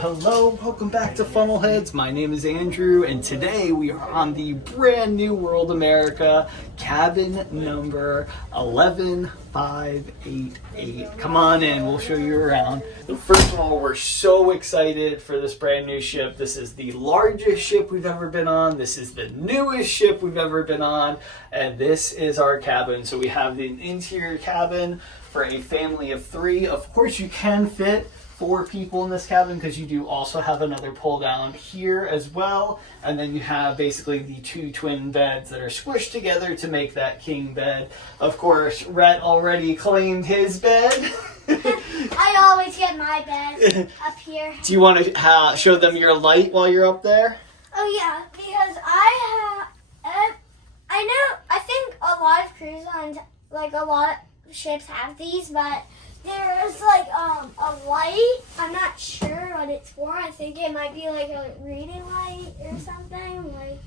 Hello, welcome back to Funnelheads. My name is Andrew, and today we are on the brand new World America, cabin number 11588. Come on in, we'll show you around. So first of all, we're so excited for this brand new ship. This is the largest ship we've ever been on. This is the newest ship we've ever been on, and this is our cabin. So we have the interior cabin for a family of 3. Of course, you can fit 4 people in this cabin because you do also have another pull down here as well, and then you have basically the 2 twin beds that are squished together to make that king bed. Of course, Rhett already claimed his bed. I always get my bed up here. Do you want to show them your light while you're up there? Oh yeah, because I think a lot of cruise lines, like a lot of ships have these, but there's like a light. I'm not sure what it's for. I think it might be like a reading light or something. Like,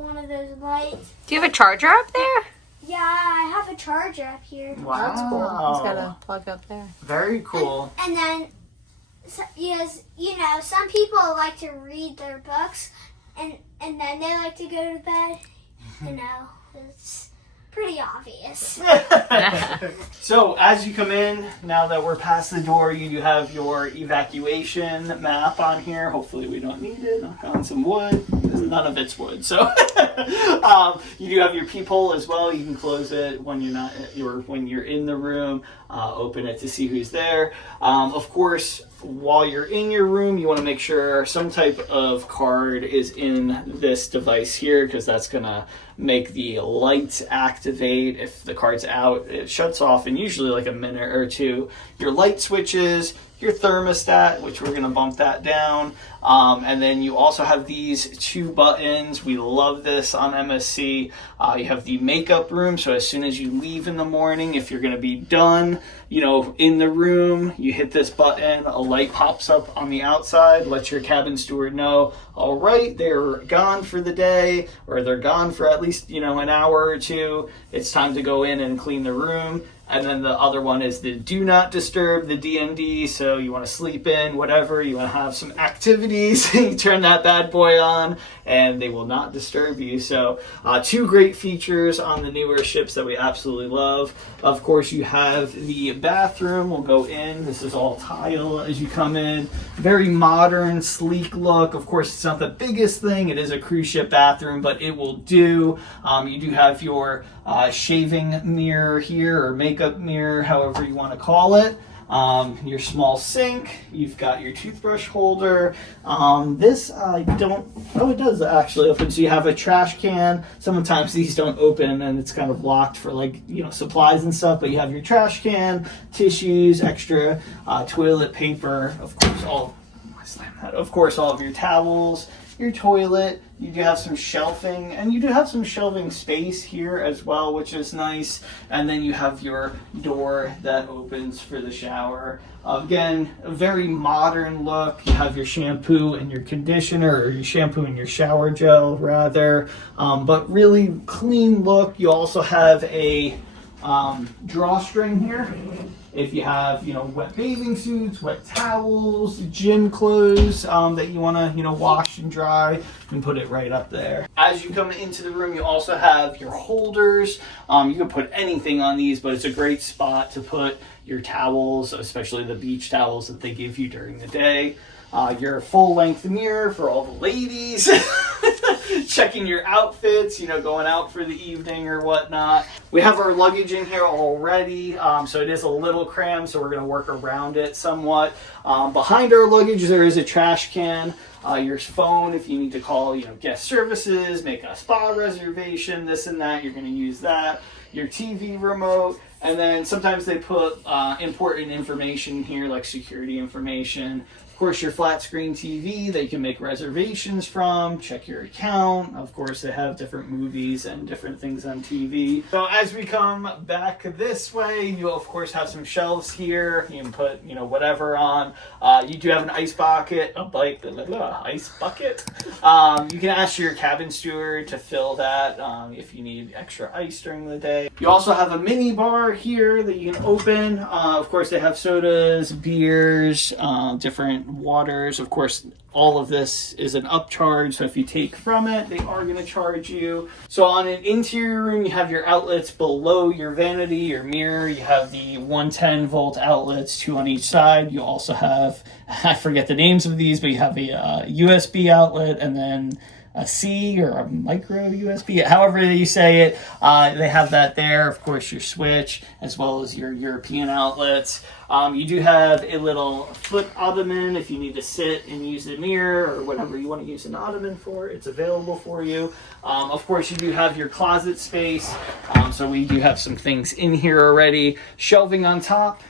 one of those lights. Do you have a charger up there? Yeah, I have a charger up here. Wow. That's cool. It's got a plug up there. Very cool. And then, some people like to read their books and then they like to go to bed. It's pretty obvious. So as you come in, now that we're past the door, you do have your evacuation map on here. Hopefully we don't need it. Knock on some wood. None of it's wood. So you do have your peephole as well. You can close it when when you're in the room. Open it to see who's there. Of course, while you're in your room, you want to make sure some type of card is in this device here, because that's going to make the lights activate. If the card's out, it shuts off in usually like a minute or 2. Your light switches, your thermostat, which we're going to bump that down. And then you also have these 2 buttons. We love this on MSC. You have the makeup room, so as soon as you leave in the morning, if you're going to be done, in the room, you hit this button, a light pops up on the outside, lets your cabin steward know, all right, they're gone for the day, or they're gone for at least, an hour or 2. It's time to go in and clean the room. And then the other one is the do not disturb, the DND. So you want to sleep in, whatever, you want to have some activities, you turn that bad boy on and they will not disturb you. So 2 great features on the newer ships that we absolutely love. Of course, you have the bathroom. We'll go in. This is all tile as you come in. Very modern, sleek look. Of course, it's not the biggest thing. It is a cruise ship bathroom, but it will do. You do have your shaving mirror here, or makeup mirror, however you want to call it. Your small sink. You've got your toothbrush holder. This it does actually open. So you have a trash can. Sometimes these don't open and it's kind of locked for supplies and stuff, but you have your trash can, tissues, extra toilet paper, of course all of your towels, your toilet. You do have some shelving, and you do have some shelving space here as well, which is nice. And then you have your door that opens for the shower. Again, a very modern look. You have your shampoo and your conditioner, or your shampoo and your shower gel rather, but really clean look. You also have a drawstring here. If you have, wet bathing suits, wet towels, gym clothes that you want to, wash and dry, you can put it right up there. As you come into the room, you also have your holders. You can put anything on these, but it's a great spot to put your towels, especially the beach towels that they give you during the day. Your full-length mirror for all the ladies. Checking your outfits, going out for the evening or whatnot. We have our luggage in here already, so it is a little crammed, so we're going to work around it somewhat. Behind our luggage, there is a trash can. Your phone, if you need to call, guest services, make a spa reservation, this and that, you're going to use that. Your TV remote. And then sometimes they put important information here, like security information. Of course, your flat screen TV that you can make reservations from, check your account. Of course, they have different movies and different things on TV. So as we come back this way, you of course have some shelves here. You can put, you know, whatever on. You do have an ice bucket, ice bucket. You can ask your cabin steward to fill that if you need extra ice during the day. You also have a mini bar here that you can open. Of course, they have sodas, beers, different waters. Of course, all of this is an upcharge, so if you take from it, they are going to charge you. So on an interior room, you have your outlets below your vanity, your mirror. You have the 110 volt outlets, 2 on each side. You also have, I forget the names of these, but you have a USB outlet and then a C or a micro USB, however you say it. They have that there. Of course, your switch as well as your European outlets. You do have a little foot ottoman if you need to sit and use the mirror or whatever you want to use an ottoman for. It's available for you. Of course, you do have your closet space. So we do have some things in here already. Shelving on top.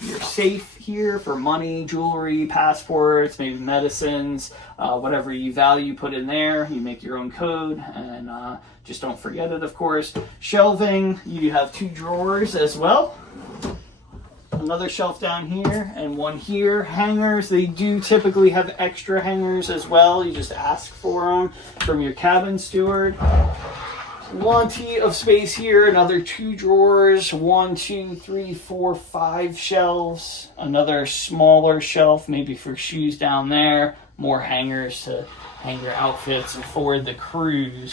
Your safe here for money, jewelry, passports, maybe medicines, whatever you value, put in there. You make your own code and just don't forget it, of course. Shelving, you have 2 drawers as well. Another shelf down here and one here. Hangers, they do typically have extra hangers as well. You just ask for them from your cabin steward. Plenty of space here. Another 2 drawers. 1, 2, 3, 4, 5 shelves. Another smaller shelf, maybe for shoes down there. More hangers to hang your outfits for the cruise.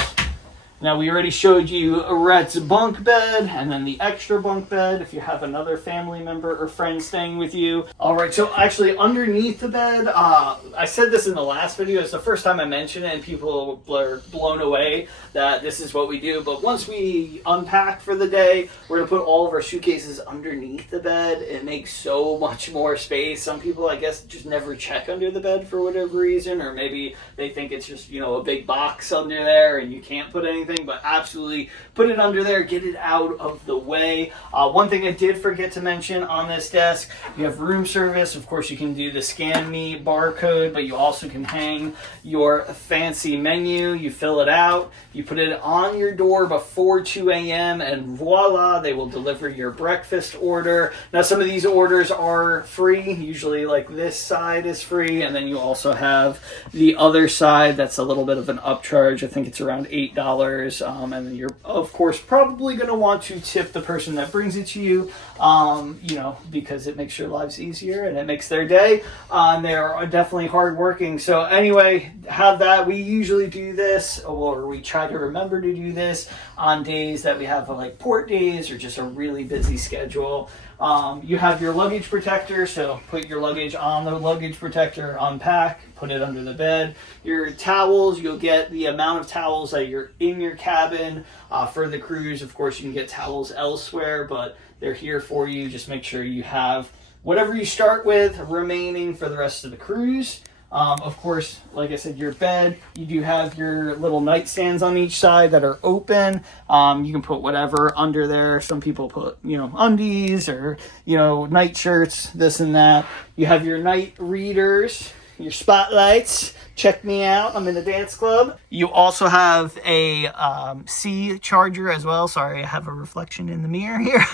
Now, we already showed you Rhett's bunk bed and then the extra bunk bed if you have another family member or friend staying with you. All right, so actually underneath the bed, I said this in the last video. It's the first time I mentioned it and people were blown away that this is what we do. But once we unpack for the day, we're going to put all of our suitcases underneath the bed. It makes so much more space. Some people, I guess, just never check under the bed for whatever reason, or maybe they think it's just, you know, a big box under there and you can't put anything. But absolutely put it under there, get it out of the way. One thing I did forget to mention on this desk, you have room service. Of course, you can do the scan me barcode, but you also can hang your fancy menu. You fill it out, you put it on your door before 2 a.m. and voila, they will deliver your breakfast order. Now, some of these orders are free. Usually like this side is free, and then you also have the other side that's a little bit of an upcharge. I think it's around $8. And then you're, of course, probably going to want to tip the person that brings it to you, you know, because it makes your lives easier and it makes their day. They are definitely hardworking. So anyway, have that. We usually do this, or we try to remember to do this on days that we have like port days or just a really busy schedule. You have your luggage protector, so put your luggage on the luggage protector, unpack, put it under the bed. Your towels, you'll get the amount of towels that you're in your cabin for the cruise. Of course, you can get towels elsewhere, but they're here for you. Just make sure you have whatever you start with remaining for the rest of the cruise. Of course, like I said, your bed, you do have your little nightstands on each side that are open. You can put whatever under there. Some people put, you know, undies or, you know, night shirts, this and that. You have your night readers, your spotlights. Check me out. I'm in the dance club. You also have a C charger as well. Sorry, I have a reflection in the mirror here.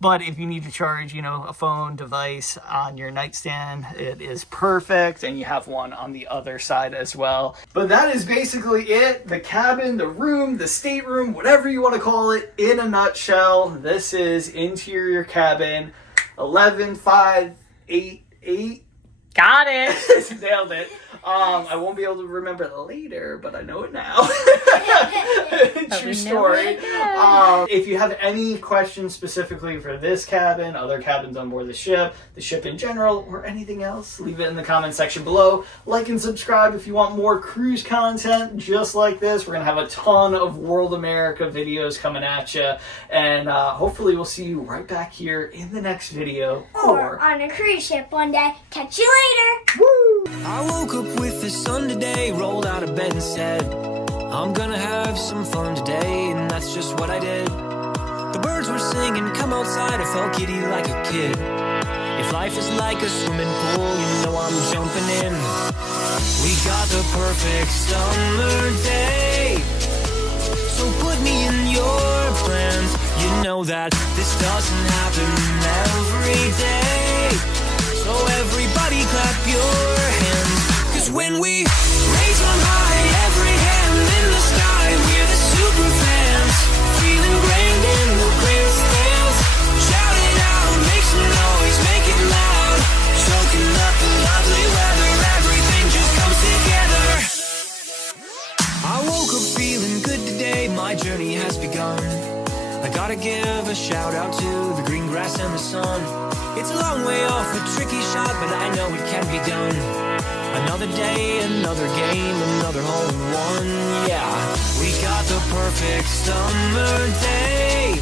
But if you need to charge, you know, a phone device on your nightstand, it is perfect. And you have one on the other side as well. But that is basically it. The cabin, the room, the stateroom, whatever you want to call it, in a nutshell. This is interior cabin 11,588. Got it. Nailed it. I won't be able to remember it later, but I know it now. True story. If you have any questions specifically for this cabin, other cabins on board the ship in general, or anything else, leave it in the comment section below. Like and subscribe if you want more cruise content just like this. We're going to have a ton of World America videos coming at you. And hopefully we'll see you right back here in the next video. Or on a cruise ship one day. Catch you later. Woo! I woke up with the sun today, rolled out of bed and said, I'm gonna have some fun today, and that's just what I did. The birds were singing, come outside, I felt giddy like a kid. If life is like a swimming pool, you know I'm jumping in. We got the perfect summer day, so put me in your plans. You know that this doesn't happen every day, so everybody clap your hands. Cause when we raise them high, every hand in the sky, we're the super fans, feeling grand in the grandstands. Shout it out, make some noise, make it loud, soaking up the lovely weather, everything just comes together. I woke up feeling good today, my journey has begun. I gotta give a shout out to the green grass and the sun. It's a long way off, a tricky shot, but I know it can be done. Another day, another game, another hole in one. Yeah, we got the perfect summer day,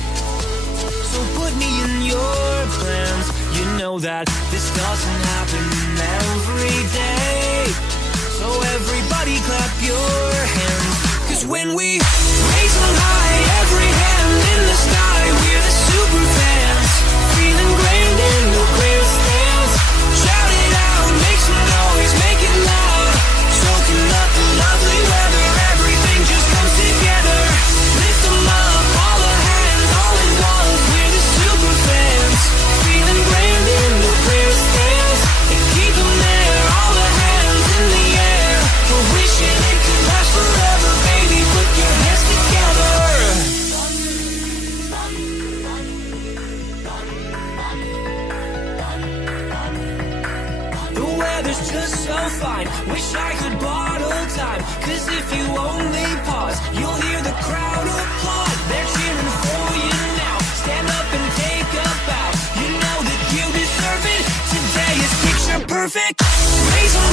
so put me in your plans. You know that this doesn't happen every day, so everybody clap your hands. Cause when we raise them high, every hand in the sky, we're the super fans, feeling grand in the grandstands. Shout it out, make some noise, make it loud, soaking up the lovely weather, everything just comes together. Lift them up, all the hands, all at once, we're the super fans, feeling grand in the grandstands. And keep them there, all the hands in the air, we're wishing it could last forever, baby, put your hands together. The weather's just so fine, wish I could bottle time. Cause if you only pause, you'll hear the crowd applaud. They're cheering for you now, stand up and take a bow. You know that you deserve it, today is picture perfect. Raise 'em